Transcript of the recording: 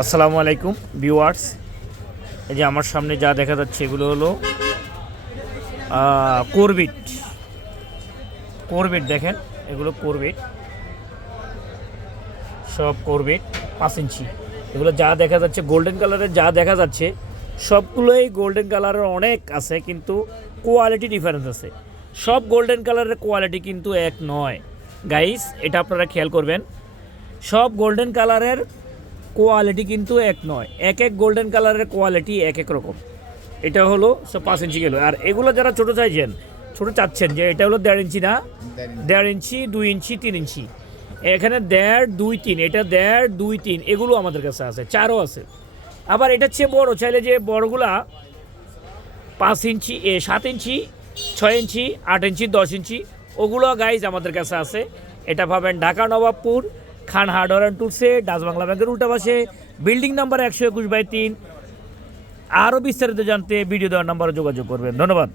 আসসালামু আলাইকুম, ভিউয়ার্স। এই যে আমার সামনে যা দেখা যাচ্ছে এগুলো হলো কোরবিট। কোরবিট দেখেন, এগুলো কোরবিট। সব কোরবিট, পাঁচ ইঞ্চি। এগুলো যা দেখা যাচ্ছে, গোল্ডেন কালারের যা দেখা যাচ্ছে, সবগুলোই গোল্ডেন কালারের অনেক আছে, কিন্তু কোয়ালিটি ডিফারেন্স আছে। সব গোল্ডেন কালারের কোয়ালিটি কিন্তু এক নয়। গাইস, এটা আপনারা খেয়াল করবেন। সব গোল্ডেন কালারের কোয়ালিটি কিন্তু এক নয়। এক এক গোল্ডেন কালারের কোয়ালিটি এক এক রকম। এটা হলো পাঁচ ইঞ্চি গেল। আর এগুলো যারা ছোটো চাইছেন ছোটো চাচ্ছেন যে এটা হলো দেড় ইঞ্চি না? দেড় ইঞ্চি। দুই ইঞ্চি তিন ইঞ্চি। এখানে দেড় দুই তিন। এটা দেড় দুই তিন। এগুলো আমাদের কাছে আছে। চারও আছে। আবার এটা চেয়ে বড় চাইলে যে বড়গুলা পাঁচ ইঞ্চি এ সাত ইঞ্চি ছয় ইঞ্চি আট ইঞ্চি দশ ইঞ্চি ওগুলো গাইজ আমাদের কাছে আছে। এটা পাবেন ঢাকা নবাবপুর খান হার্ডওয়ার টুলসে ডাচ বাংলা ব্যাংকের উল্টা পাশে, বিল্ডিং নাম্বার একশো একুশ বাই তিন। আরও বিস্তারিত জানতে ভিডিও দেওয়ার নাম্বারে যোগাযোগ করবেন। ধন্যবাদ।